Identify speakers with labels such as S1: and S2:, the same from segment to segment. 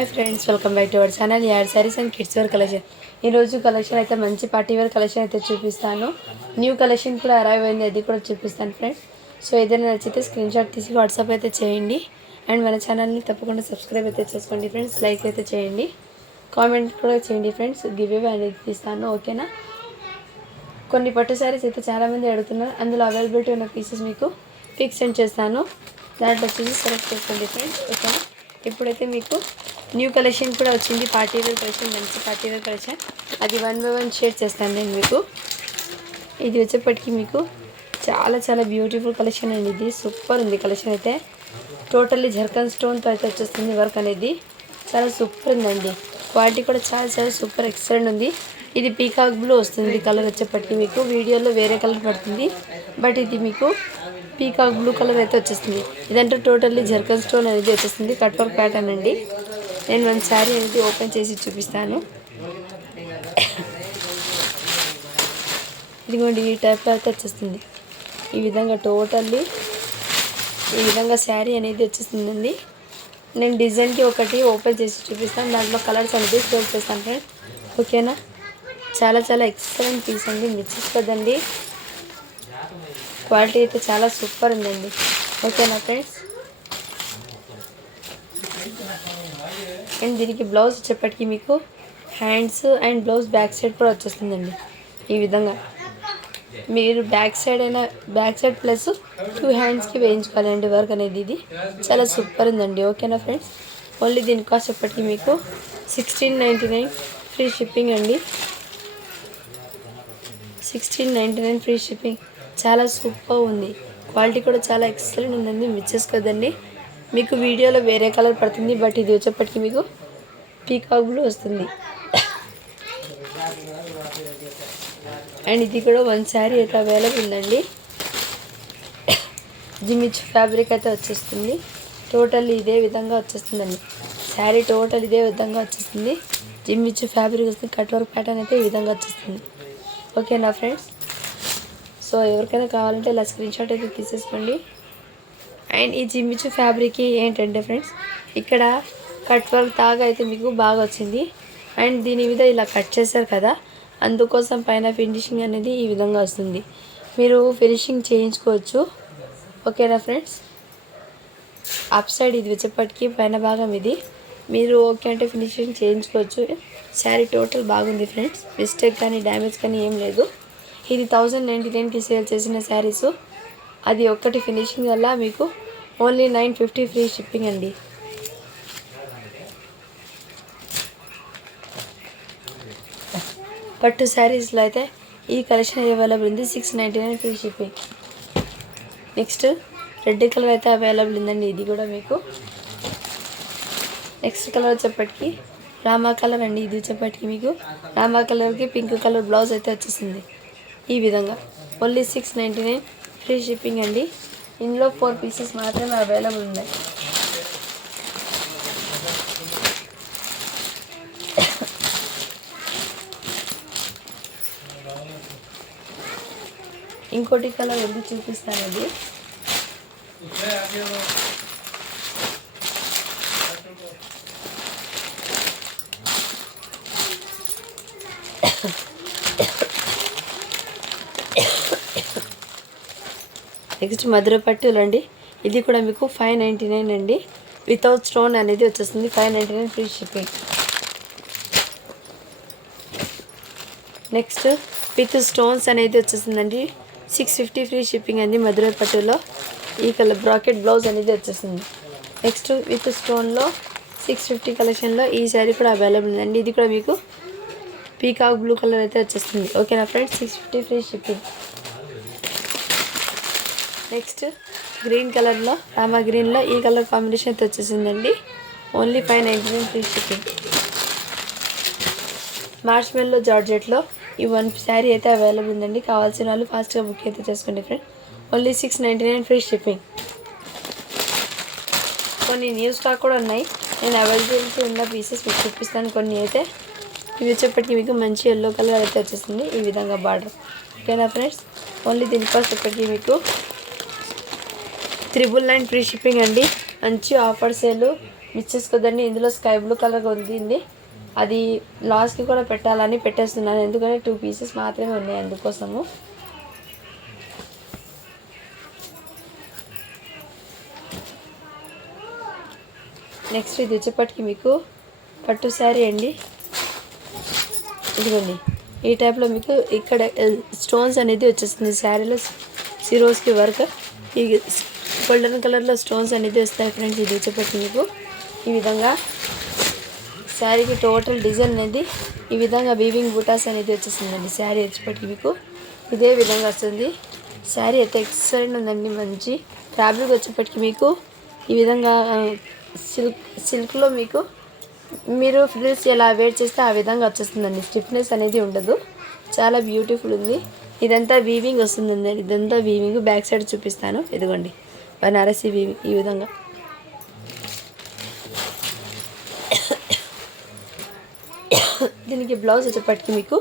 S1: Hi friends welcome back to our channel add saris and kids wear collection ఈరోజు collection అయితే మంచి party wear collection అయితే చూపిస్తాను. New collection కూడా arrive అయింది. అది కూడా చూపిస్తాను ఫ్రెండ్స్ సో ఏదైనా నచ్చితే స్క్రీన్ షాట్ తీసి వాట్సాప్ అయితే చేయండి. అండ్ మన ఛానల్ని తప్పకుండా సబ్స్క్రైబ్ అయితే చేసుకోండి ఫ్రెండ్స్ లైక్ అయితే చేయండి. కామెంట్ కూడా చేయండి ఫ్రెండ్స్ గివ్ ఇవే అనేది తీస్తాను. ఓకేనా కొన్ని పట్టు శారీస్ అయితే చాలామంది అడుగుతున్నారు. అందులో అవైలబిలిటీ ఉన్న పీసెస్ మీకు ఫిక్స్ సెండ్ చేస్తాను. దాంట్లో వచ్చేసి సెలెక్ట్ చేసుకోండి ఫ్రెండ్స్ ఓకేనా ఇప్పుడైతే మీకు న్యూ కలెక్షన్ కూడా వచ్చింది. పార్టీ వేర్ కలెక్షన్ మంచి పార్టీ వేర్ కలెక్షన్ అది వన్ బై వన్ షేర్ చేస్తాను నేను మీకు. ఇది వచ్చేప్పటికీ మీకు చాలా చాలా బ్యూటిఫుల్ కలెక్షన్ అండి ఇది. సూపర్ ఉంది కలెక్షన్ అయితే. టోటల్లీ జర్కన్ స్టోన్తో అయితే వచ్చేస్తుంది వర్క్ అనేది. చాలా సూపర్ ఉందండి. క్వాలిటీ కూడా చాలా చాలా సూపర్ ఎక్సలెంట్ ఉంది. ఇది పీకాక్ బ్లూ వస్తుంది. కలర్ వచ్చేప్పటికి మీకు. వీడియోలో వేరే కలర్ పడుతుంది. బట్ ఇది మీకు పీకాక్ బ్లూ కలర్ అయితే వచ్చేస్తుంది. ఇదంటే టోటల్లీ జర్కన్ స్టోన్ అనేది వచ్చేస్తుంది. కట్ వర్క్ ప్యాటర్న్ అండి. నేను వన్ శారీ అనేది ఓపెన్ చేసి చూపిస్తాను. ఇదిగోండి ఈ టైప్ అయితే వచ్చేస్తుంది. ఈ విధంగా టోటల్లీ ఈ విధంగా శారీ అనేది వచ్చేస్తుందండి. నేను డిజైన్కి ఒకటి ఓపెన్ చేసి చూపిస్తాను. దాంట్లో కలర్స్ అనేది షేర్ చేస్తాను ఫ్రెండ్ ఓకేనా? చాలా చాలా ఎక్సలెంట్ పీస్ అండి. మిస్ చేసుకోదండి క్వాలిటీ అయితే చాలా సూపర్ ఉందండి. ఓకేనా ఫ్రెండ్స్? అండ్ దీనికి బ్లౌజ్ వచ్చేప్పటికి మీకు hands and blouse back side కూడా వచ్చేస్తుందండి. ఈ విధంగా. మీరు బ్యాక్ సైడ్ అయినా బ్యాక్ సైడ్ ప్లస్ టూ హ్యాండ్స్కి వేయించుకోవాలండి వర్క్ అనేది ఇది. చాలా సూపర్ ఉందండి. ఓకేనా ఫ్రెండ్స్? ఓన్లీ దీని కాస్ట్ ఎప్పటికీ మీకు sixteen ninety nine free shipping అండి. Sixteen ninety nine free shipping చాలా సూపర్ ఉంది. క్వాలిటీ కూడా చాలా ఎక్సలెంట్ ఉందండి. మిస్ చేసుకోదండి మీకు వీడియోలో వేరే కలర్ పడుతుంది బట్ ఇది వచ్చేప్పటికి మీకు పీకాక్ బ్లూ వస్తుంది. అండ్ ఇది కూడా వన్ శారీ అయితే అవైలబుల్ ఉందండి? జిమిచ్ ఫ్యాబ్రిక్ అయితే వచ్చేస్తుంది. టోటల్ ఇదే విధంగా వచ్చేస్తుందండి. శారీ టోటల్ ఇదే విధంగా వచ్చేస్తుంది. జిమ్మిచ్చు ఫ్యాబ్రిక్ వస్తుంది. కట్ వర్క్ ప్యాటర్న్ అయితే ఈ విధంగా వచ్చేస్తుంది. ఓకేనా ఫ్రెండ్స్ సో ఎవరికైనా కావాలంటే ఇలా స్క్రీన్ షాట్ అయితే తీసేసుకోండి. అండ్ ఈ జిమ్మిచ్చు ఫ్యాబ్రిక్ ఏంటంటే ఫ్రెండ్స్ ఇక్కడ కట్ వర్క్ తాగా అయితే మీకు బాగా వచ్చింది. అండ్ దీని మీద ఇలా కట్ చేశారు కదా అందుకోసం పైన ఫినిషింగ్ అనేది ఈ విధంగా వస్తుంది. మీరు ఫినిషింగ్ చేయించుకోవచ్చు. ఓకేనా ఫ్రెండ్స్ అప్ సైడ్ ఇది వచ్చేప్పటికీ పైన భాగం ఇది. మీరు ఓకే అంటే ఫినిషింగ్ చేయించుకోవచ్చు. శారీ టోటల్ బాగుంది ఫ్రెండ్స్ మిస్టేక్ కానీ డ్యామేజ్ కానీ ఏం లేదు. ఇది థౌజండ్ నైంటీ నైన్కి సేల్ చేసిన శారీస్ అది ఒక్కటి ఫినిషింగ్ వల్ల మీకు only nine fifty free shipping అండి. పట్టు శారీస్లో అయితే ఈ కలెక్షన్ అవైలబుల్ ఉంది? Six ninety nine free shipping next red colour అయితే అవైలబుల్ ఉందండి. ఇది కూడా మీకు. నెక్స్ట్ కలర్ వచ్చేప్పటికి రామా కలర్ అండి. ఇది వచ్చేప్పటికి మీకు రామా కలర్కి పింక్ కలర్ బ్లౌజ్ అయితే వచ్చేసింది. ఈ విధంగా. Only six ninety nine free shipping అండి. ఇందులో ఫోర్ పీసెస్ మాత్రమే అవైలబుల్ ఉన్నాయి. ఇంకోటి కలర్ ఎందుకు చూపిస్తానండి? నెక్స్ట్ మధుర పట్టులు అండి ఇది కూడా మీకు ఫైవ్ నైంటీ నైన్ అండి. వితౌట్ స్టోన్ అనేది వచ్చేస్తుంది. Five ninety nine free shipping next with stones అనేది వచ్చేస్తుందండి. సిక్స్ ఫిఫ్టీ ఫ్రీ షిప్పింగ్ అండి మధుర పట్టులో. ఈ కలర్ బ్రాకెట్ బ్లౌజ్ అనేది వచ్చేస్తుంది. నెక్స్ట్ విత్ స్టోన్లో సిక్స్ ఫిఫ్టీ కలెక్షన్లో ఈ శారీ కూడా అవైలబుల్ ఉందండి. ఇది కూడా మీకు పీకాక్ బ్లూ కలర్ అయితే వచ్చేస్తుంది. ఓకేనా friends six fifty free shipping next green కలర్లో రామా గ్రీన్లో ఈ కలర్ కాంబినేషన్ అయితే వచ్చేసిందండి. Only five ninety nine free shipping marshmallow జార్జెట్లో ఈ వన్ శారీ అయితే అవైలబుల్ ఉందండి. కావాల్సిన వాళ్ళు ఫాస్ట్గా బుక్ అయితే చేసుకోండి friend only six ninety nine free shipping కొన్ని న్యూ స్టాక్ కూడా ఉన్నాయి. నేను అవైలబిలిటీ ఉన్న పీసెస్ మీకు చూపిస్తాను కొన్ని అయితే. ఇవి వచ్చేప్పటికి మీకు మంచి ఎల్లో కలర్ అయితే వచ్చేసింది. ఈ విధంగా బార్డర్ ఓకేనా ఫ్రెండ్స్ ఓన్లీ దీనికోసం ఇప్పటికీ మీకు త్రిబుల్ నైన్ ఫ్రీ షిప్పింగ్ అండి. మంచి ఆఫర్ సేల్. మిస్ చేసుకోదండి. ఇందులో స్కై బ్లూ కలర్ ఉంది అది లాస్ట్కి కూడా పెట్టాలని పెట్టేస్తున్నాను. ఎందుకంటే టూ పీసెస్ మాత్రమే ఉన్నాయి అందుకోసము. నెక్స్ట్ ఇది వచ్చేప్పటికి మీకు పట్టు శారీ అండి. ఇదిగోండి. ఈ టైప్లో మీకు ఇక్కడ స్టోన్స్ అనేది వచ్చేస్తుంది. శారీలో సిరోస్కి వర్క్. ఈ గోల్డెన్ కలర్లో స్టోన్స్ అనేది వస్తాయి ఫ్రెండ్స్ ఇది వచ్చేప్పటికి మీకు. ఈ విధంగా శారీకి టోటల్ డిజైన్ అనేది ఈ విధంగా వీవింగ్ బూటాస్ అనేది వచ్చేసిందండి శారీ వచ్చేప్పటికి మీకు. ఇదే విధంగా వస్తుంది. శారీ అయితే ఎక్సలెంట్ ఉందండి మంచి ఫ్యాబ్రిక్ వచ్చేప్పటికి మీకు. ఈ విధంగా సిల్క్ సిల్క్లో మీకు మీరు ఫ్రిల్స్ ఎలా వేట్ చేస్తే ఆ విధంగా వచ్చేస్తుందండి. స్టిఫ్నెస్ అనేది ఉండదు. చాలా బ్యూటిఫుల్ ఉంది. ఇదంతా వీవింగ్ వస్తుందండి. ఇదంతా వీవింగ్ బ్యాక్ సైడ్ చూపిస్తాను. ఇదిగోండి. బనారసి వీవింగ్ ఈ విధంగా. దీనికి బ్లౌజ్ వచ్చేప్పటికి మీకు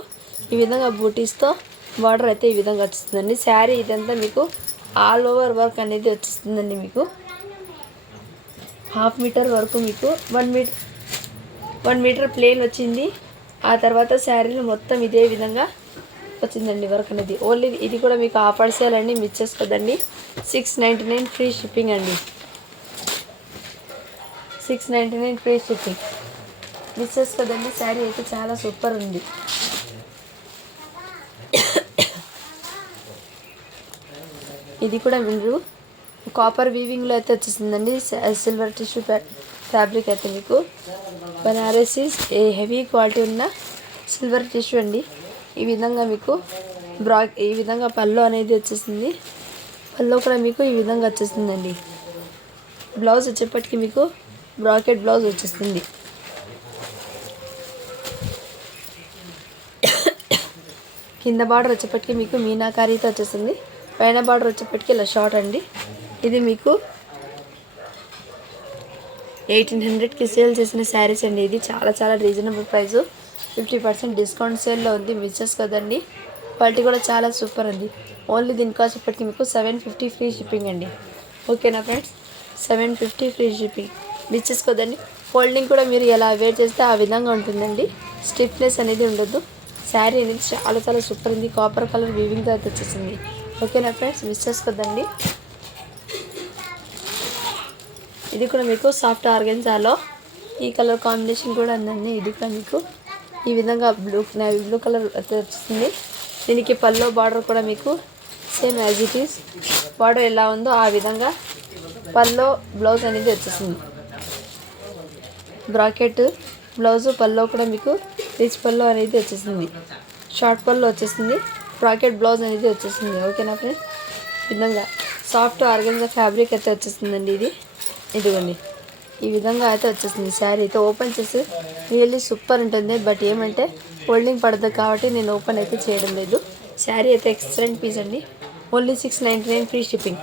S1: ఈ విధంగా బూటీస్తో బార్డర్ అయితే ఈ విధంగా వచ్చేస్తుందండి. శారీ ఇదంతా మీకు ఆల్ ఓవర్ వర్క్ అనేది వచ్చేస్తుందండి మీకు. హాఫ్ మీటర్ వరకు మీకు one metre one metre plain వచ్చింది. ఆ తర్వాత శారీలు మొత్తం ఇదే విధంగా వచ్చిందండి వర్క్ అనేది. ఓన్లీ ఇది కూడా మీకు ఆఫర్ సేల్ అండి miss చేసుకోదండి. Six ninety nine free shipping అండి. Six ninety nine free shipping miss చేసుకోదండి sari అయితే చాలా సూపర్ ఉంది. ఇది కూడా మీరు కాపర్ వీవింగ్లో అయితే వచ్చేసిందండి. సిల్వర్ టిష్యూ ఫ్యాబ్రిక్ అయితే మీకు. బనారసి ఏ హెవీ క్వాలిటీ ఉన్న సిల్వర్ టిష్యూ అండి. ఈ విధంగా మీకు బ్రా ఈ విధంగా పళ్ళు అనేది వచ్చేసింది. పళ్ళు కూడా మీకు ఈ విధంగా వచ్చేసిందండి. బ్లౌజ్ వచ్చేప్పటికి మీకు బ్రాకెట్ బ్లౌజ్ వచ్చేస్తుంది కింద బార్డర్ వచ్చేప్పటికి మీకు మీనాకారీతో వచ్చేస్తుంది పైన బార్డర్ వచ్చేప్పటికి ఇలా షార్ట్ అండి. ఇది మీకు ఎయిటీన్ హండ్రెడ్కి సేల్ చేసిన శారీస్ అండి. ఇది చాలా చాలా reasonable price fifty percent discount సేల్లో ఉంది మిస్సెస్ కదండి. క్వాలిటీ కూడా చాలా సూపర్ ఉంది. ఓన్లీ దీని కాస్ట్ ఇప్పటికి మీకు సెవెన్ ఫిఫ్టీ ఫ్రీ షిప్పింగ్ అండి. ఓకేనా friends? Seven fifty free shipping. Miss కదండి. ఫోల్డింగ్ కూడా మీరు ఎలా వేర్ చేస్తే ఆ విధంగా ఉంటుందండి. స్టిఫ్నెస్ అనేది ఉండదు. శారీ అనేది చాలా చాలా సూపర్ ఉంది. కాపర్ కలర్ వివింగ్ తర్వాత వచ్చేసింది. ఓకేనా ఫ్రెండ్స్? మిస్ కదండి. ఇది కూడా మీకు సాఫ్ట్ ఆర్గెన్జాలో ఈ కలర్ కాంబినేషన్ కూడా ఉందండి. ఇది కూడా మీకు ఈ విధంగా బ్లూ నేవీ బ్లూ కలర్ అయితే వచ్చింది దీనికి పల్లో బార్డర్ కూడా మీకు same as it is border ఎలా ఉందో ఆ విధంగా పల్లో బ్లౌజ్ అనేది వచ్చేసింది. బ్రాకెట్ బ్లౌజ్ పల్లో కూడా మీకు రిచ్ పల్లో అనేది వచ్చేసింది. షార్ట్ పల్లో వచ్చేసింది. బ్రాకెట్ బ్లౌజ్ అనేది వచ్చేసింది. ఓకేనా ఫ్రెండ్ విధంగా సాఫ్ట్ ఆర్గన్జా ఫ్యాబ్రిక్ అయితే వచ్చేసిందండి ఇది. ఇదిగోండి. ఈ విధంగా అయితే వచ్చేసింది. శారీ అయితే ఓపెన్ చేసి రియల్లీ సూపర్ ఉంటుంది. బట్ ఏమంటే హోల్డింగ్ పడదు కాబట్టి నేను ఓపెన్ అయితే చేయడం లేదు. శారీ అయితే ఎక్సలెంట్ పీస్ అండి. Only six ninety nine free shipping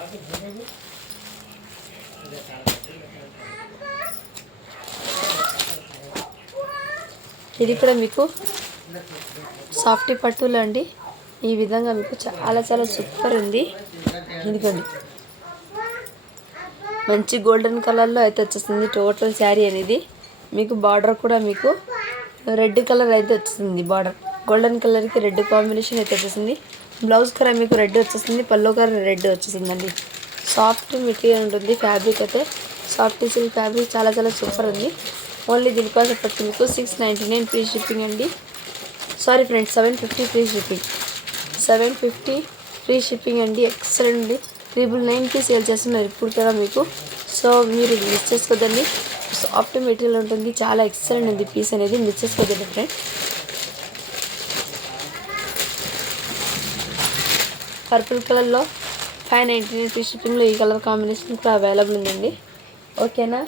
S1: ఇది కూడా మీకు సాఫ్ట్ పట్టులు అండి. ఈ విధంగా మీకు చాలా చాలా సూపర్ ఉంది. ఇదిగోండి మంచి గోల్డెన్ కలర్లో అయితే వచ్చేస్తుంది టోటల్ శారీ అనేది మీకు బార్డర్ కూడా మీకు రెడ్ కలర్ అయితే వచ్చేసింది బార్డర్ గోల్డెన్ కలర్కి రెడ్ కాంబినేషన్ అయితే వచ్చేసింది. బ్లౌజ్ కర మీకు రెడ్ వచ్చేసింది. పల్లో కర రెడ్ వచ్చేసిందండి. సాఫ్ట్ మెటీరియల్ ఉంటుంది. ఫ్యాబ్రిక్ అయితే సాఫ్ట్ సిల్క్ ఫ్యాబ్రిక్ చాలా చాలా సూపర్ ఉంది. ఓన్లీ దీనికోసం పట్టి మీకు six ninety nine free shipping అండి. Sorry friends seven fifty free shipping seven fifty free shipping అండి. ఎక్సలెంట్ ట్రిపుల్ నైన్కి సేల్ చేస్తున్నారు ఇప్పుడు కదా మీకు. సో మీరు మిస్ చేసుకోదండి. సాఫ్ట్ మెటీరియల్ ఉంటుంది. చాలా ఎక్సలెంట్ ఉంది పీస్ అనేది. మిస్ చేసుకోదండి ఫ్రెండ్ పర్పుల్ కలర్లో ఫైవ్ నైంటీ నైన్ ఫ్రీ షిప్పింగ్లో ఈ కలర్ కాంబినేషన్ కూడా అవైలబుల్ ఉందండి. ఓకేనా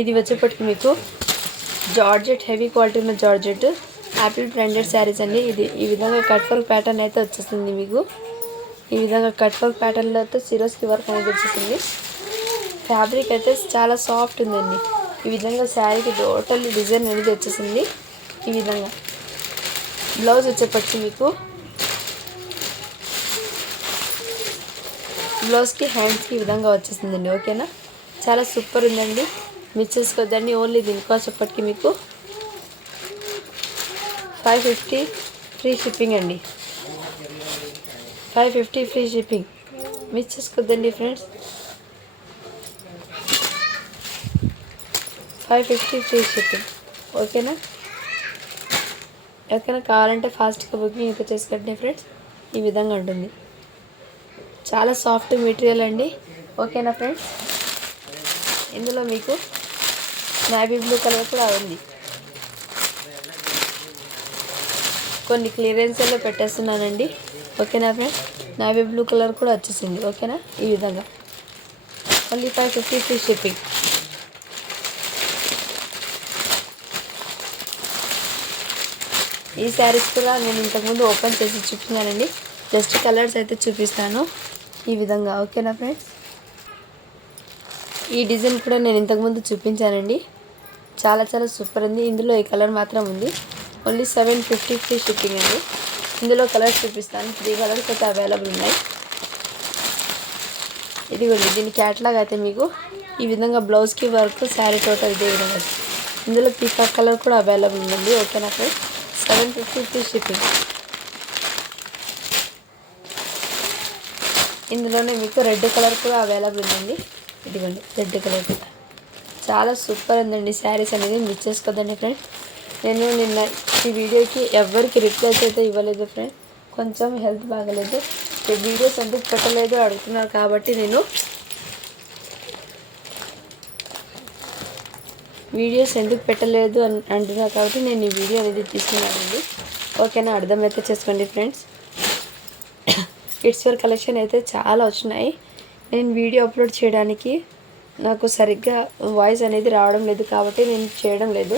S1: ఇది వచ్చేప్పటికి మీకు జార్జెట్ హెవీ క్వాలిటీ ఉన్న జార్జెట్ యాపిల్ బ్రాండెడ్ శారీస్ అండి. ఇది ఈ విధంగా కట్ వర్క్ ప్యాటర్న్ అయితే వచ్చేస్తుంది మీకు. ఈ విధంగా కట్ వర్క్ ప్యాటర్న్లో అయితే సిరోస్కి వర్క్ అనేది వచ్చేసింది. ఫ్యాబ్రిక్ అయితే చాలా సాఫ్ట్ ఉందండి. ఈ విధంగా శారీకి టోటల్ డిజైన్ అనేది వచ్చేసింది. ఈ విధంగా బ్లౌజ్ వచ్చేప్పటికి మీకు బ్లౌజ్కి హ్యాండ్స్కి ఈ విధంగా వచ్చేసిందండి. ఓకేనా? చాలా సూపర్ ఉందండి. మిక్స్ చేసుకోవద్దండి ఓన్లీ దీనికోసం చెప్పటికి మీకు ఫైవ్ ఫిఫ్టీ ఫ్రీ షిప్పింగ్ అండి. Five fifty free shipping miss చేసుకోవద్దండి friends five fifty free shipping ఓకేనా? ఎవరికైనా కావాలంటే ఫాస్ట్గా బుకింగ్ ఇంకా చేసుకోండి ఫ్రెండ్స్ ఈ విధంగా ఉంటుంది. చాలా సాఫ్ట్ మెటీరియల్ అండి. ఓకేనా ఫ్రెండ్స్ ఇందులో మీకు నావీ బ్లూ కలర్ కూడా ఉంది. కొన్ని క్లియరెన్స్లో పెట్టేస్తున్నానండి. ఓకేనా ఫ్రెండ్స్? నావీ బ్లూ కలర్ కూడా వచ్చేసింది. ఓకేనా? ఈ విధంగా. Only five fifty free shipping ఈ శారీస్ కూడా నేను ఇంతకుముందు ఓపెన్ చేసి చూపించానండి జస్ట్ కలర్స్ అయితే చూపిస్తాను. ఈ విధంగా. ఓకేనా ఫ్రెండ్స్? ఈ డిజైన్ కూడా నేను ఇంతకుముందు చూపించానండి. చాలా చాలా సూపర్ ఉంది. ఇందులో ఈ కలర్ మాత్రం ఉంది. Only seven fifty free shipping అండి. ఇందులో కలర్స్ చూపిస్తాను. త్రీ కలర్స్ అయితే అవైలబుల్ ఉన్నాయి. ఇదిగోండి దీని క్యాట్లాగ్ అయితే మీకు ఈ విధంగా బ్లౌజ్కి వర్క్ శారీ టోటల్ ఇదే విధంగా ఇందులో పీకాక్ కలర్ కూడా అవైలబుల్ ఉంది. ఓకేనా friends? Seven fifty free shipping. ఇందులోనే మీకు రెడ్ కలర్ కూడా అవైలబుల్ ఉందండి ఇదిగోండి రెడ్ కలర్. కూడా చాలా సూపర్ ఉందండి. శారీస్ అనేది మిస్ చేసుకోదండి ఫ్రెండ్ నేను నిన్న ఈ వీడియోకి ఎవరికి రిప్లైస్ అయితే ఇవ్వలేదు ఫ్రెండ్ కొంచెం హెల్త్ బాగలేదు. ఈ వీడియోస్ ఎందుకు పెట్టలేదు అడుగుతున్నారు కాబట్టి నేను వీడియోస్ ఎందుకు పెట్టలేదు అని అంటున్నారు కాబట్టి నేను ఈ వీడియో అనేది తీసుకున్నానండి. ఓకేనా అర్థమైతే చేసుకోండి ఫ్రెండ్స్ కిడ్స్ వేర్ కలెక్షన్ అయితే చాలా వచ్చినాయి. నేను వీడియో అప్లోడ్ చేయడానికి నాకు సరిగ్గా వాయిస్ అనేది రావడం లేదు కాబట్టి నేను చేయడం లేదు.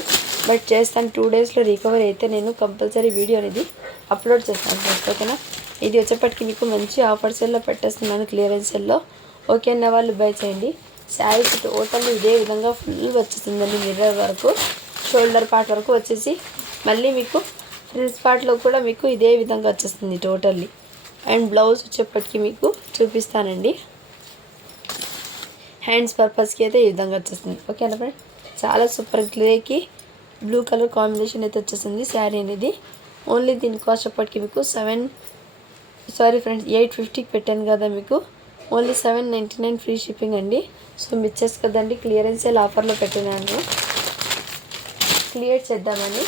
S1: బట్ చేస్తాను. టూ డేస్లో రికవర్ అయితే నేను కంపల్సరీ వీడియో అనేది అప్లోడ్ చేస్తాను. ఫస్ట్ ఓకేనా? ఇది వచ్చేప్పటికి మీకు మంచి ఆఫర్ సెల్లో పెట్టేస్తున్నాను క్లియరెన్స్ సెల్లో ఓకే అన్న వాళ్ళు బై చేయండి. శారీస్ టోటల్ ఇదే విధంగా ఫుల్ వచ్చేసిందండి మిర్రర్ వరకు. షోల్డర్ పార్ట్ వరకు వచ్చేసి మళ్ళీ మీకు ఫ్రిల్స్ పార్ట్లో కూడా మీకు ఇదే విధంగా వచ్చేస్తుంది టోటల్లీ అండ్ బ్లౌజ్ వచ్చేప్పటికి మీకు చూపిస్తానండి. హ్యాండ్స్ పర్పస్కి అయితే ఈ విధంగా వచ్చేస్తుంది ఓకేనా ఫ్రెండ్ చాలా సూపర్ గ్రేకి బ్లూ కలర్ కాంబినేషన్ అయితే వచ్చేసింది శారీ అనేది. ఓన్లీ దీని కాస్ట్ అప్పటికి మీకు సెవెన్ సారీ ఫ్రెండ్స్ ఎయిట్ ఫిఫ్టీకి పెట్టాను కదా మీకు. Only seven ninety nine free shipping అండి సో మిచ్చెస్ కదండి క్లియరెన్స్ సేల్ ఆఫర్లో పెట్టినాను. క్లియర్ చేద్దామని.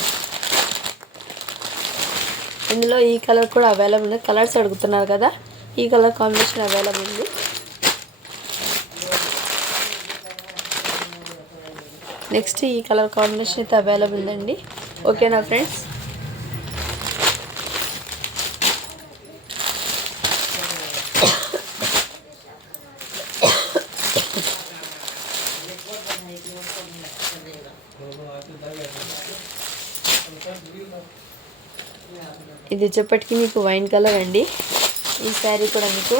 S1: ఇందులో ఈ కలర్ కూడా అవైలబుల్ ఉంది. కలర్స్ అడుగుతున్నారు కదా. ఈ కలర్ కాంబినేషన్ అవైలబుల్ ఉంది. నెక్స్ట్ ఈ కలర్ కాంబినేషన్ అయితే అవైలబుల్ ఉందండి. ఓకేనా ఫ్రెండ్స్? ఇది వచ్చేప్పటికి మీకు వైన్ కలర్ అండి. ఈ శారీ కూడా మీకు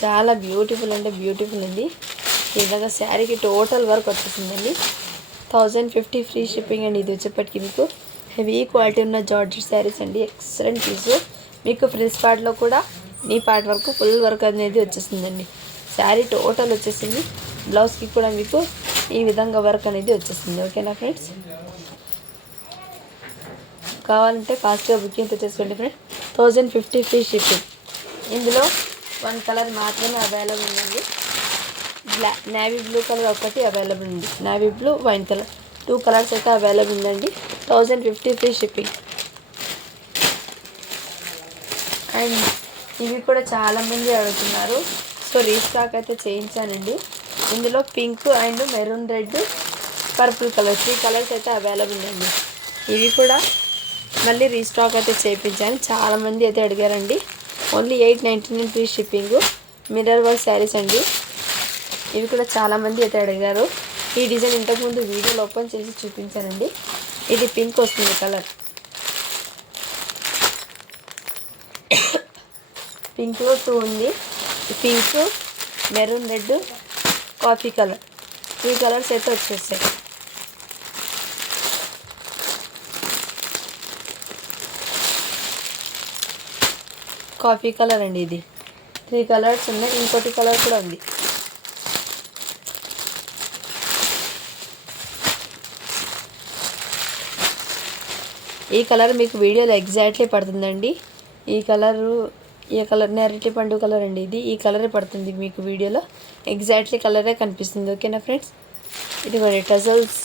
S1: చాలా బ్యూటిఫుల్ అంటే బ్యూటిఫుల్ అండి ఈ విధంగా శారీకి టోటల్ వర్క్ వచ్చేసిందండి. థౌజండ్ ఫిఫ్టీ ఫ్రీ షిప్పింగ్ అండి ఇది వచ్చేప్పటికి మీకు. హెవీ క్వాలిటీ ఉన్న జార్జెట్ శారీస్ అండి. ఎక్సలెంట్ పీస్ మీకు ఫ్రిల్స్ పార్ట్లో కూడా నీ పార్ట్ వరకు ఫుల్ వర్క్ అనేది వచ్చేసిందండి శారీ టోటల్ వచ్చేసింది. బ్లౌజ్కి కూడా మీకు ఈ విధంగా వర్క్ అనేది వచ్చేసింది ఓకేనా ఫ్రెండ్స్ కావాలంటే ఫాస్ట్గా బుకింగ్ చేసుకోండి friend thousand fifty free shipping ఇందులో వన్ కలర్ మాత్రమే అవైలబుల్ ఉందండి. బ్లా నేవీ బ్లూ కలర్ ఒకటి అవైలబుల్ ఉంది. Navy blue wine colour two colours అయితే అవైలబుల్ ఉందండి. Thousand fifty free shipping and ఇవి కూడా చాలామంది అడుగుతున్నారు. సో రీస్టాక్ అయితే చేయించానండి. ఇందులో pink and maroon red purple colour three colours అయితే అవైలబుల్ అండి ఇవి కూడా మళ్ళీ రీస్టాక్ అయితే చేయించాను. చాలామంది అయితే అడిగారండి. Only eight ninety nine free shipping mirror work saris అండి. ఇవి కూడా చాలామంది అయితే అడిగారు. ఈ డిజైన్ ఇంతకుముందు వీడియోలో ఓపెన్ చేసి చూపించానండి. ఇది పింక్ వస్తుంది కలర్. పింక్లో టూ ఉంది. Pink maroon red coffee colour. Three colours అయితే వచ్చేసాయి. కాఫీ కలర్ అండి ఇది. త్రీ కలర్స్ ఉన్నాయి. ఇంకోటి కలర్ కూడా ఉంది. ఈ కలర్ మీకు వీడియోలో ఎగ్జాక్ట్లీ పడుతుందండి. ఈ కలరు ఈ కలర్ నెరటి పండు కలర్ అండి ఇది. ఈ కలరే పడుతుంది మీకు వీడియోలో. ఎగ్జాక్ట్లీ కలరే కనిపిస్తుంది. ఓకేనా ఫ్రెండ్స్ ఇదిగోండి టజల్స్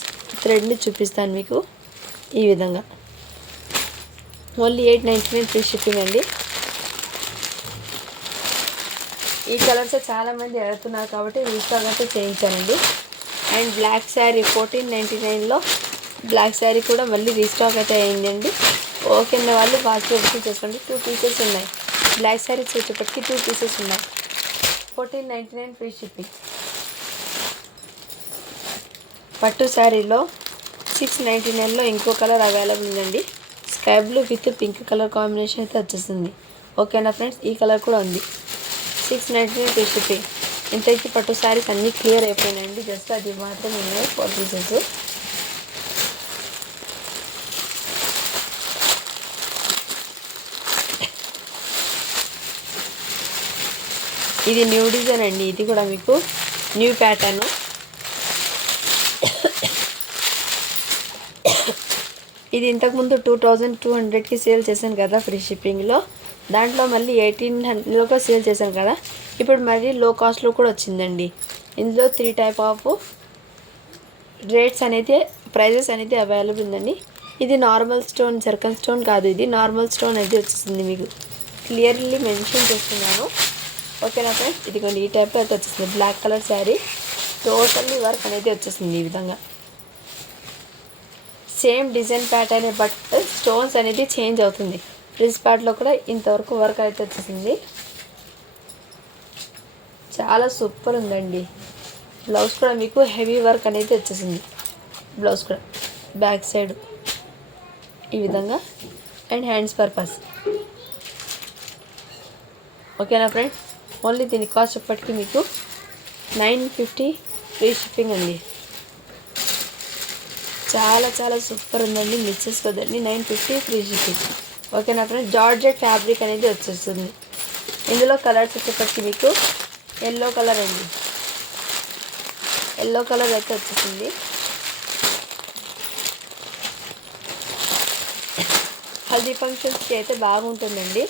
S1: థ్రెడ్ని చూపిస్తాను మీకు ఈ విధంగా. Only eight ninety nine free shipping అండి. ఈ కలర్స్ చాలామంది అడుగుతున్నారు కాబట్టి రీస్టాక్ అయితే చేయించానండి. And black sari fourteen ninety నైన్లో బ్లాక్ శారీ కూడా మళ్ళీ రీస్టాక్ అయితే అయిందండి. ఓకే అన్న వాళ్ళు ఫాస్ట్గా బుకింగ్ చేసుకోండి. టూ పీసెస్ ఉన్నాయి. బ్లాక్ శారీస్ వచ్చేప్పటికి టూ పీసెస్ ఉన్నాయి. Fourteen ninety nine free shipping పట్టు శారీలో సిక్స్ నైంటీ నైన్లో ఇంకో కలర్ అవైలబుల్ ఉందండి. Sky blue with pink colour combination అయితే వచ్చేసింది. ఓకేనా ఫ్రెండ్స్ ఈ కలర్ కూడా ఉంది. Six ninety nine free shipping ఇంతకీ పట్టు శారీస్ అన్నీ క్లియర్ అయిపోయినాయండి. జస్ట్ అది మాత్రం ఉన్నాయి ఫోర్ పీసెస్ ఇది న్యూ డిజైన్ అండి. ఇది కూడా మీకు న్యూ ప్యాటర్న్ ఇది ఇంతకుముందు టూ థౌజండ్ టూ హండ్రెడ్కి సేల్ చేశాను కదా ఫ్రీ షిప్పింగ్లో దాంట్లో మళ్ళీ ఎయిటీన్ హండ్రెడ్లో సేల్ చేశాను కదా. ఇప్పుడు మళ్ళీ లో కాస్ట్లో కూడా వచ్చిందండి. ఇందులో త్రీ టైప్ ఆఫ్ రేట్స్ అనేది ప్రైజెస్ అనేది అవైలబుల్ ఉందండి. ఇది నార్మల్ స్టోన్ సర్కల్ స్టోన్ కాదు. ఇది నార్మల్ స్టోన్ అయితే వచ్చేసింది మీకు. క్లియర్లీ మెన్షన్ చేస్తున్నాను. ఓకేనా ఫ్రెండ్స్ ఇదిగోండి ఈ టైప్లో అయితే వచ్చేసింది. Black colour sari totally work అనేది వచ్చేసింది ఈ విధంగా. Same design pattern but stones అనేది చేంజ్ అవుతుంది. ఫ్రిజ్ ప్యాడ్లో కూడా ఇంతవరకు వర్క్ అయితే వచ్చేసింది. చాలా సూపర్ ఉందండి. బ్లౌజ్ కూడా మీకు హెవీ వర్క్ అనేది వచ్చేసింది. బ్లౌజ్ కూడా. బ్యాక్ సైడ్ ఈ విధంగా. అండ్ హ్యాండ్స్ పర్పస్ ఓకేనా ఫ్రెండ్స్ ఓన్లీ దీని కాస్ట్ ఇప్పటికీ మీకు నైన్ ఫిఫ్టీ ఫ్రీ షిప్పింగ్ అండి. చాలా చాలా సూపర్ ఉందండి మిస్ చేసుకోదండి నైన్ ఫిఫ్టీ ఫ్రీ షిప్పింగ్. ఓకేనా ఫ్రెండ్స్? జార్జెట్ ఫ్యాబ్రిక్ అనేది వచ్చేస్తుంది. ఇందులో కలర్స్ వచ్చేప్పటికి మీకు ఎల్లో కలర్ అండి. ఎల్లో కలర్ అయితే వచ్చేసింది. హల్దీ ఫంక్షన్స్కి అయితే బాగుంటుందండి.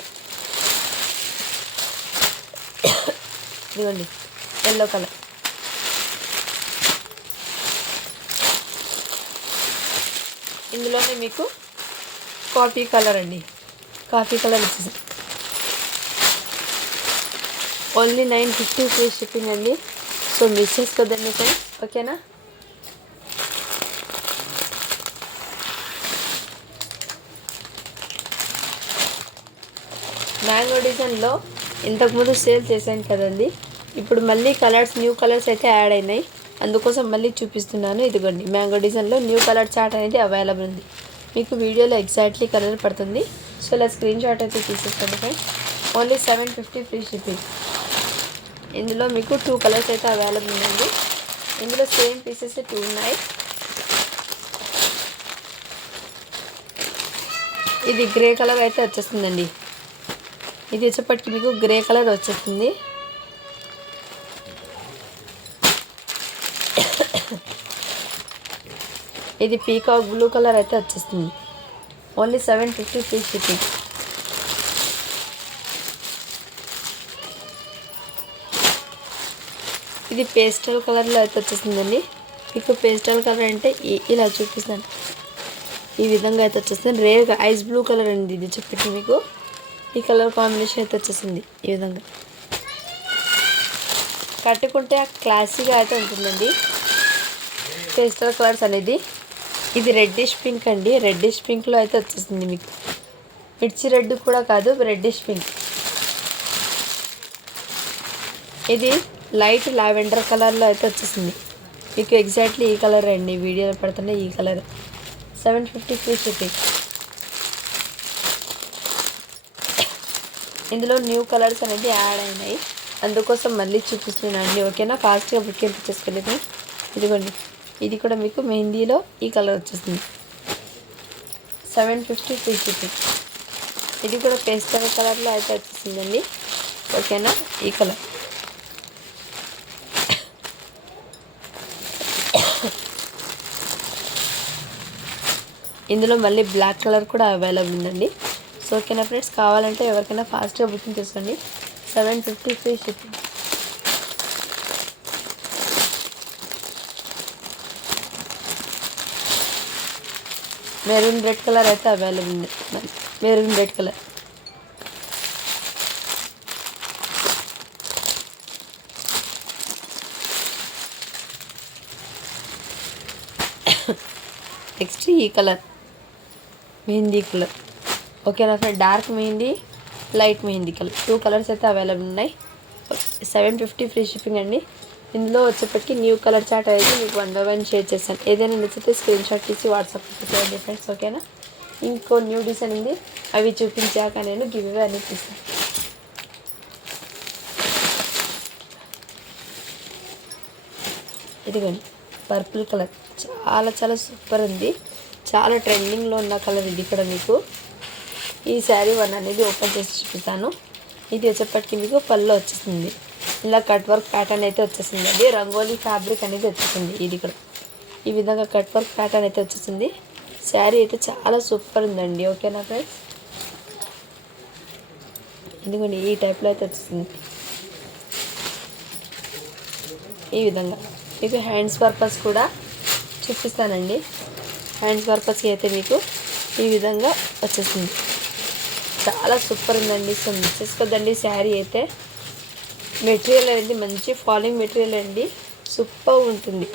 S1: ఇదిగోండి ఎల్లో కలర్ ఇందులోనే మీకు కాఫీ కలర్ అండి. కాఫీ కలర్ వచ్చేసి only nine fifty free shipping అండి. సో మిస్ చేసుకోదండి ఫ్రెండ్స్ ఓకేనా మ్యాంగో డిజైన్లో ఇంతకుముందు సేల్ చేశాను కదండి. ఇప్పుడు మళ్ళీ కలర్స్ న్యూ కలర్స్ అయితే యాడ్ అయినాయి. అందుకోసం మళ్ళీ చూపిస్తున్నాను. ఇదిగోండి మ్యాంగో డిజైన్లో న్యూ కలర్ చార్ట్ అనేది అవైలబుల్ ఉంది. మీకు వీడియోలో ఎగ్జాక్ట్లీ కలర్ పడుతుంది. సో ఇలా స్క్రీన్ షాట్ అయితే తీసేసుకోండి friends. Only seven fifty free shipping. ఇందులో మీకు టూ కలర్స్ అయితే అవైలబుల్ ఉందండి ఇందులో సేమ్ పీసెస్ టూ ఉన్నాయి. ఇది గ్రే కలర్ అయితే వచ్చేస్తుందండి. ఇది వచ్చేప్పటికి మీకు గ్రే కలర్ వచ్చేస్తుంది. ఇది పీకాక్ బ్లూ కలర్ అయితే వచ్చేస్తుంది. Only seven fifty free shipping. ఇది పేస్టల్ కలర్లో అయితే వచ్చేసిందండి మీకు పేస్టల్ కలర్ అంటే ఇలా చూపిస్తాను. ఈ విధంగా అయితే వచ్చేస్తుంది. రేర్గా ఐస్ బ్లూ కలర్ అండి ఇది చెప్పి మీకు. ఈ కలర్ కాంబినేషన్ అయితే వచ్చేసింది ఈ విధంగా. కట్టుకుంటే క్లాసీగా అయితే ఉంటుందండి. పేస్టల్ కలర్స్ అనేది. ఇది రెడ్డిష్ పింక్ అండి. రెడ్డిష్ పింక్లో అయితే వచ్చేసింది మీకు. మిర్చి రెడ్ కూడా కాదు రెడ్డిష్ పింక్. ఇది లైట్ లావెండర్ కలర్లో అయితే వచ్చేసింది. మీకు ఎగ్జాక్ట్లీ ఈ కలర్ అండి. వీడియోలో పడుతున్న ఈ colour. Seven fifty free shipping ఇందులో న్యూ కలర్స్ అనేది యాడ్ అయినాయి. అందుకోసం మళ్ళీ చూపిస్తున్నాను అండి ఓకేనా ఫాస్ట్గా బుక్ చేసుకోలేదు ఇదిగోండి. ఇది కూడా మీకు మెహందీలో ఈ కలర్ వచ్చేస్తుంది సెవెన్ ఫిఫ్టీ ఇది కూడా పేస్టల్ కలర్లో అయితే వచ్చేసిందండి. ఓకేనా? ఈ కలర్ ఇందులో మళ్ళీ బ్లాక్ కలర్ కూడా అవైలబుల్ ఉందండి. ఓకేనా ఫ్రెండ్స్ కావాలంటే ఎవరికైనా ఫాస్ట్గా బుకింగ్ చేసుకోండి. Seven fifty free shipping maroon red colour అయితే అవైలబుల్ ఉంది. మెరూన్ రెడ్ కలర్ నెక్స్ట్ ఈ కలర్ మెహందీ కలర్ ఓకేనా friend dark mehndi light mehndi colour two colours అయితే అవైలబుల్ ఉన్నాయి. సెవెన్ ఫిఫ్టీ ఫ్రీ షిప్పింగ్ అండి. ఇందులో వచ్చేప్పటికి న్యూ కలర్ చాట్ అయితే మీకు వన్ బై వన్ షేర్ చేస్తాను ఏదైనా నచ్చితే స్క్రీన్ షాట్ తీసి వాట్సాప్ చేయండి ఫ్రెండ్స్ ఓకేనా ఇంకో న్యూ డిజైన్ ఉంది. అవి చూపించాక నేను గివ్ ఇవే అనేది ఇదిగోండి పర్పుల్ కలర్ చాలా చాలా సూపర్ ఉంది. చాలా ట్రెండింగ్లో ఉన్న కలర్ ఇది కూడా మీకు. ఈ శారీ వన్ అనేది ఓపెన్ చేసి చూపిస్తాను. ఇది వచ్చేప్పటికి మీకు పళ్ళు వచ్చేసింది. ఇలా కట్ వర్క్ ప్యాటర్న్ అయితే వచ్చేసింది. అది రంగోలీ ఫ్యాబ్రిక్ అనేది వచ్చేసింది ఇది కూడా. ఈ విధంగా కట్ వర్క్ ప్యాటర్న్ అయితే వచ్చేసింది. శారీ అయితే చాలా సూపర్ ఉందండి. ఓకేనా ఫ్రెండ్స్? ఎందుకండి ఈ టైప్లో అయితే వచ్చేసింది. ఈ విధంగా. మీకు హ్యాండ్స్ పర్పస్ కూడా చూపిస్తానండి. హ్యాండ్స్ పర్పస్కి అయితే మీకు ఈ విధంగా వచ్చేసింది. చాలా సూపర్ ఉందండి. సో మిస్ చేసుకోద్దండి శారీ అయితే. మెటీరియల్ అనేది మంచి ఫాలింగ్ మెటీరియల్ అండి. సూపర్ ఉంటుంది.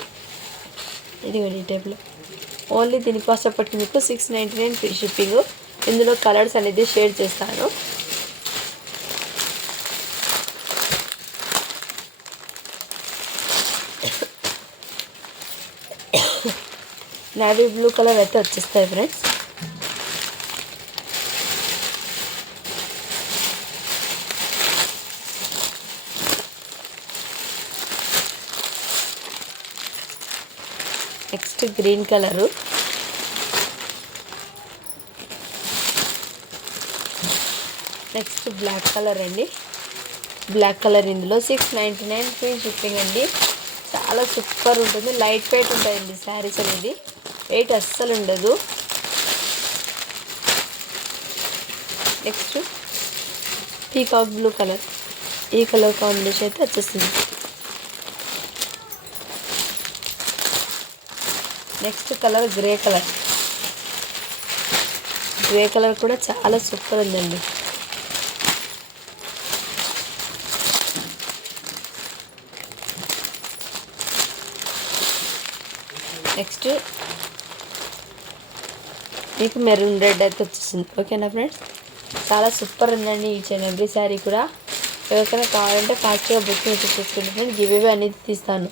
S1: ఇదిగోండి ఈ టైప్లో ఓన్లీ అప్పటికి మీకు six ninety nine free shipping ఇందులో కలర్స్ అనేది షేర్ చేస్తాను. నేవీ బ్లూ కలర్ అయితే వచ్చేస్తాయి friends next green colour. Next black colour అండి. బ్లాక్ కలర్ ఇందులో six ninety nine free shipping అండి. చాలా సూపర్ ఉంటుంది. లైట్ వెయిట్ ఉంటుందండి శారీస్ అనేది. వెయిట్ అస్సలు ఉండదు. Next peacock blue colour. ఈ కలర్ కాంబినేషన్ అయితే వచ్చేసింది. Next colour grey colour. Grey colour కూడా చాలా సూపర్ ఉందండి. నెక్స్ట్ మీకు మెరూన్ రెడ్ అయితే వచ్చేసింది. ఓకేనా ఫ్రెండ్స్? చాలా సూపర్ ఉందండి ఈ ఎవ్రీ శారీ కూడా. ఎవరికైనా కావాలంటే ఫాస్ట్గా బుక్ అయితే చేసుకోండి ఫ్రెండ్స్ గివ్ అనేది తీస్తాను.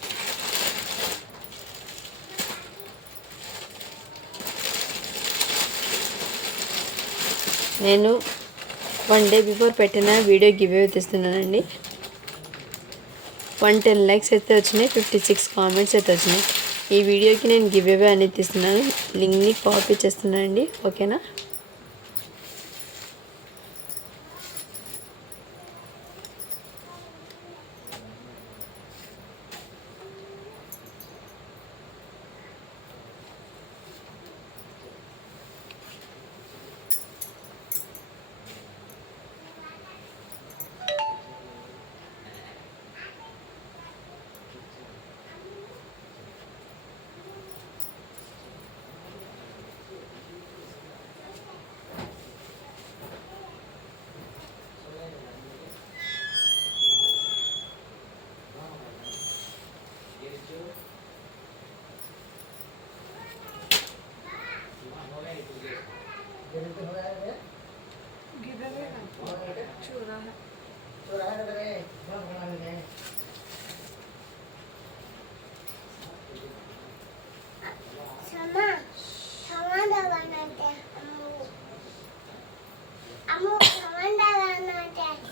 S1: నేను వన్ డే బిఫోర్ పెట్టిన వీడియో గివ్ తెస్తున్నానండి. వన్ టెన్ ల్యాక్స్ అయితే వచ్చినాయి ఫిఫ్టీ సిక్స్ కామెంట్స్ అయితే వచ్చినాయి. ఈ వీడియోకి నేను గివ్ అవే అనేది తీస్తున్నాను లింక్ని కాపీ చేస్తున్నానండి. ఓకేనా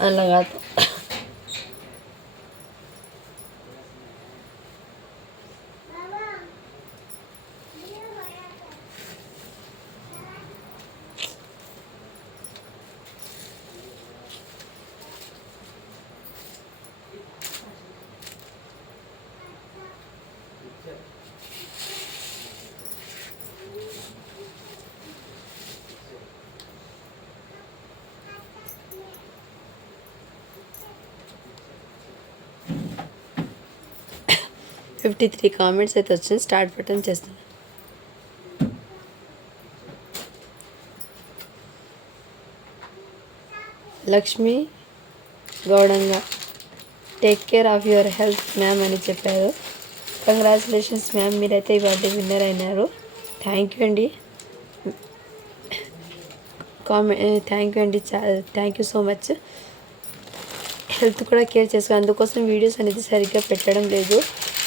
S2: Ano nga to?
S1: Fifty three comments అయితే వచ్చింది స్టార్ట్ బటన్ చేస్తాను. Lakshmi గౌడంగా take care of your health ma'am అని చెప్పారు. కంగ్రాచులేషన్స్ మ్యామ్ మీరైతే ఈ విన్నర్ అయినారు. థ్యాంక్ యూ అండి. కామెంట్ థ్యాంక్ యూ అండి. చా thank you so much health కూడా కేర్ చేసుకో. అందుకోసం వీడియోస్ అనేది సరిగ్గా పెట్టడం లేదు.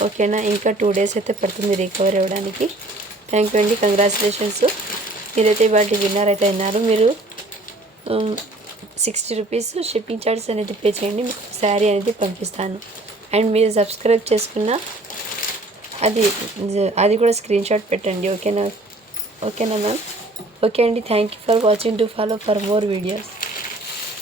S1: ఓకేనా? ఇంకా టూ డేస్ అయితే పడుతుంది రికవర్ అవ్వడానికి. థ్యాంక్ యూ అండి. కంగ్రాచులేషన్స్ మీరైతే వాటి విన్నర్ అయితే అయినారు. మీరు సిక్స్టీ రూపీస్ షిప్పింగ్ ఛార్జెస్ అనేది పే చేయండి. మీకు శారీ అనేది పంపిస్తాను. అండ్ మీరు సబ్స్క్రైబ్ చేసుకున్న అది అది కూడా స్క్రీన్ షాట్ పెట్టండి. ఓకేనా? ఓకేనా మ్యామ్ ఓకే అండి. Thank you for watching to follow for more videos